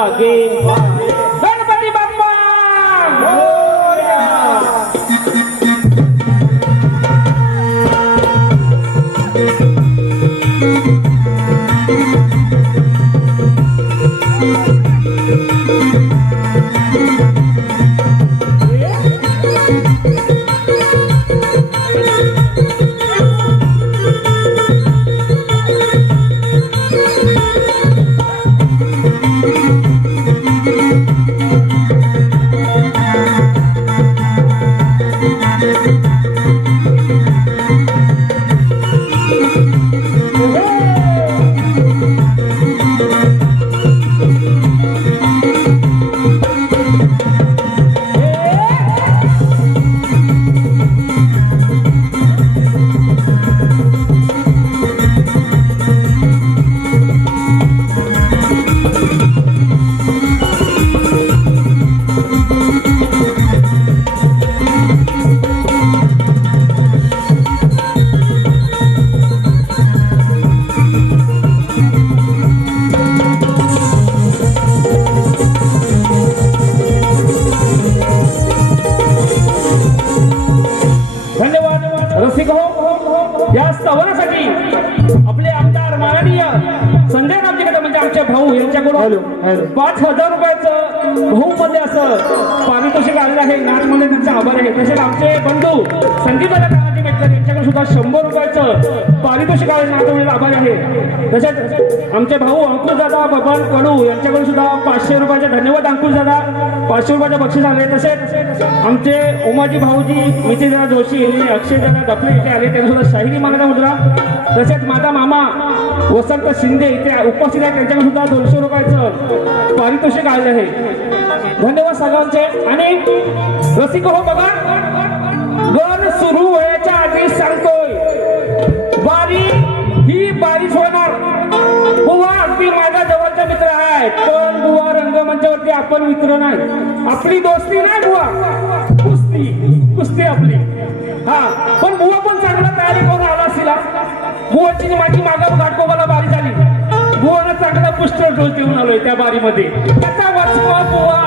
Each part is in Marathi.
আগে सवनासाठी आपले आमदार माननीय संजय रामजीकडे म्हणजे आमचे भाऊ यांच्याकडून पाच हजार रुपयाचं बहुमूल्य असं पारितोषिक आलेलं आहे. नाचमध्ये त्यांचा आभार आहे. तसेच आमचे बंधू संदीप सुद्धा शंभर रुपयाचं पारितोषिक आले आभार आहे. तसेच आमचे भाऊ अंकुरदादा बबन कडू यांच्याकडून सुद्धा पाचशे रुपयाचे धन्यवाद अंकुरदादा पाचशे रुपयाचे बक्षीस आले. तसेच आमचे उमाजी भाऊजी मिती जोशी यांनी अक्षय दफले इथे आले. त्यांनी सुद्धा शाहिरी मागण्या मुद्रा. तसेच माझा मामा वसंत शिंदे इथे उपस्थित आहे त्यांच्याकडे सुद्धा दोनशे रुपयाचं पारितोषिक आले आहे. धन्यवाद सगळ्यांचे. आणि रसिक हो बघा गण सुरू ही होणार. बुवा अगदी माझा जवळचा मित्र आहे पण बुवा रंगमंचावरती आपण मित्र नाही. आपली दोस्ती नाही बुवा. कुस्ती कुस्ती आपली. हा पण बुवा पण चांगला तयारी करून आला असला बुवाची माझी मागा घाटकोबाला बारी झाली. बुवाला चांगला पुष्ट डोस देऊन आलोय त्या बारीमध्ये. त्याचा वाचवा बुवा.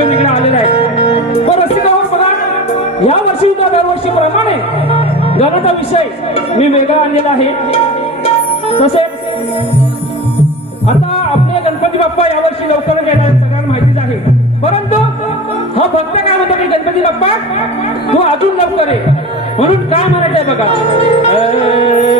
अडीचशे तिकिटा घेऊन पण रसिक बघा या वर्षी सुद्धा दरवर्षीप्रमाणे गणाचा विषय मी वेगळा आणलेला आहे. तसेच आता आपले गणपती बाप्पा यावर्षी लवकरच येणार सगळ्यांना माहितीच आहे. परंतु हा भक्त काय म्हणतो की गणपती बाप्पा तू अजून लवकर आहे म्हणून काय म्हणायचंय बघा?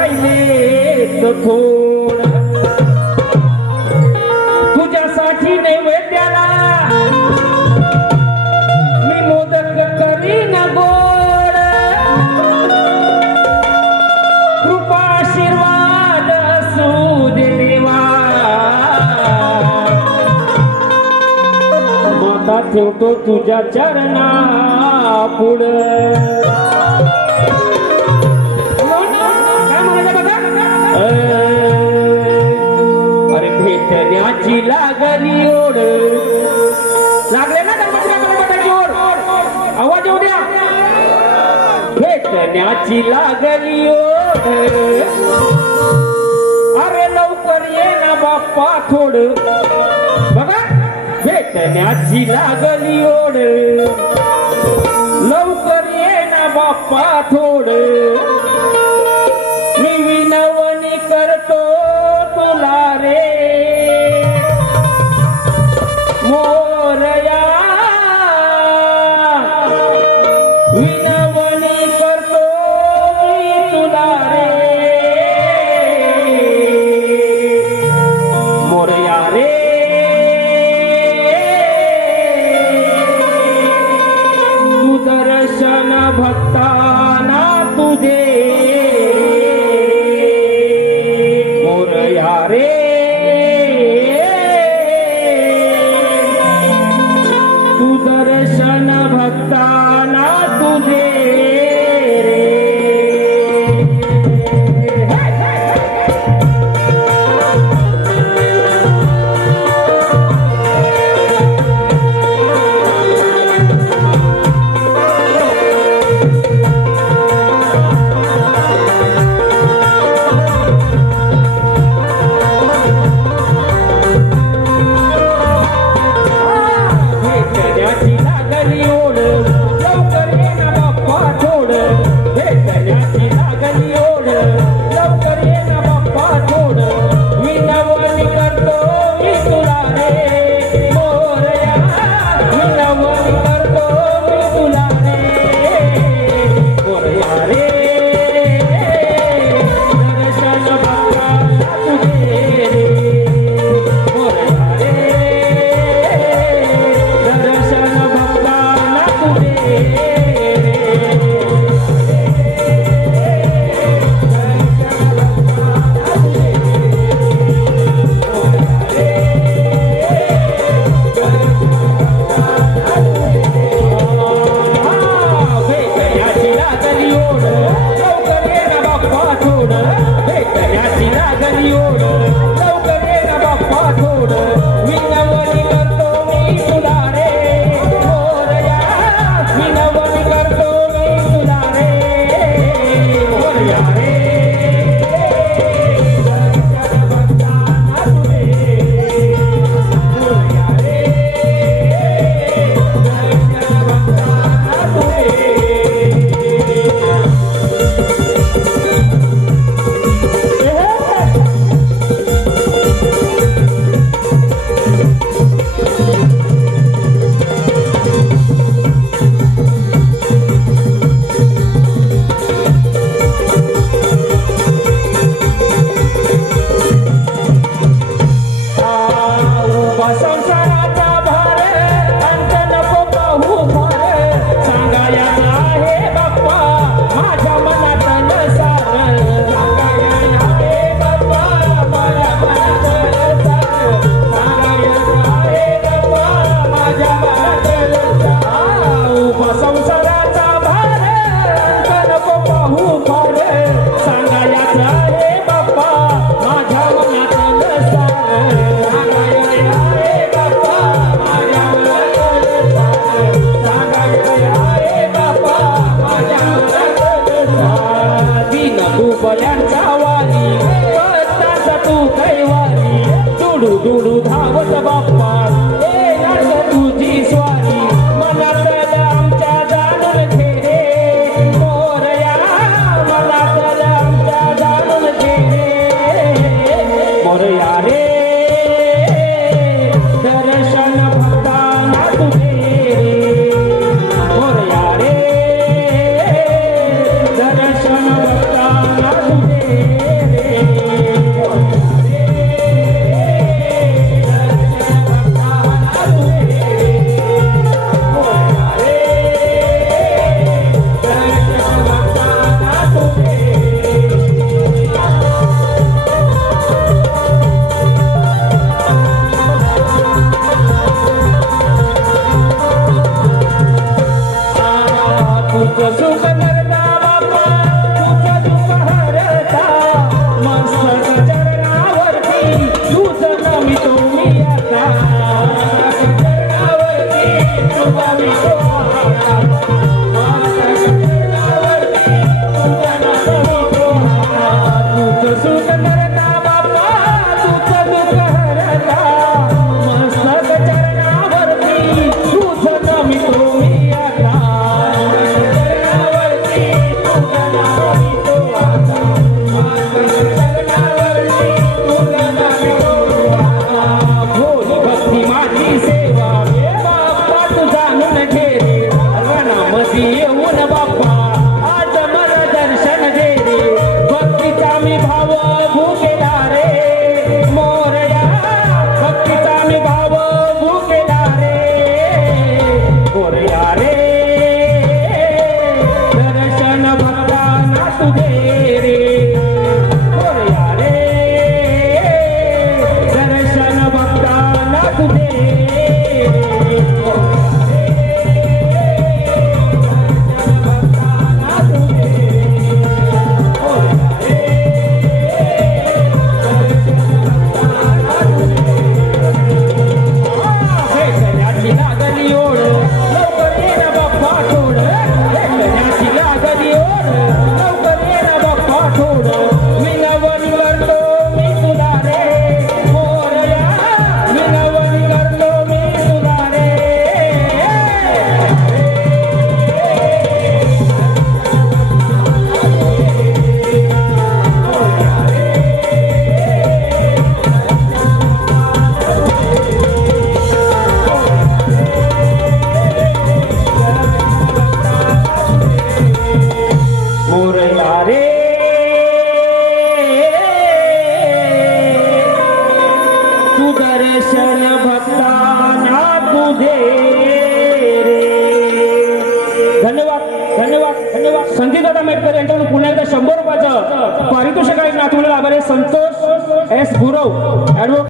दिवस राहिले तुझ्यासाठी नैवेद्याला मी मोदक करीन गोड. कृपा आशीर्वाद असू देवा. माता ठेवतो तुझ्या चरणा पुढ भेटण्याची लागली ओढ. लागले ना गणपती बाप्पाला ओढ? आवाज येऊ द्या. भेटण्याची लागली ओढ. अरे लवकर ये ना बाप्पा थोड. बघा भेटण्याची लागली ओढ. लवकर ये ना बाप्पा थोड. করে দুড়ু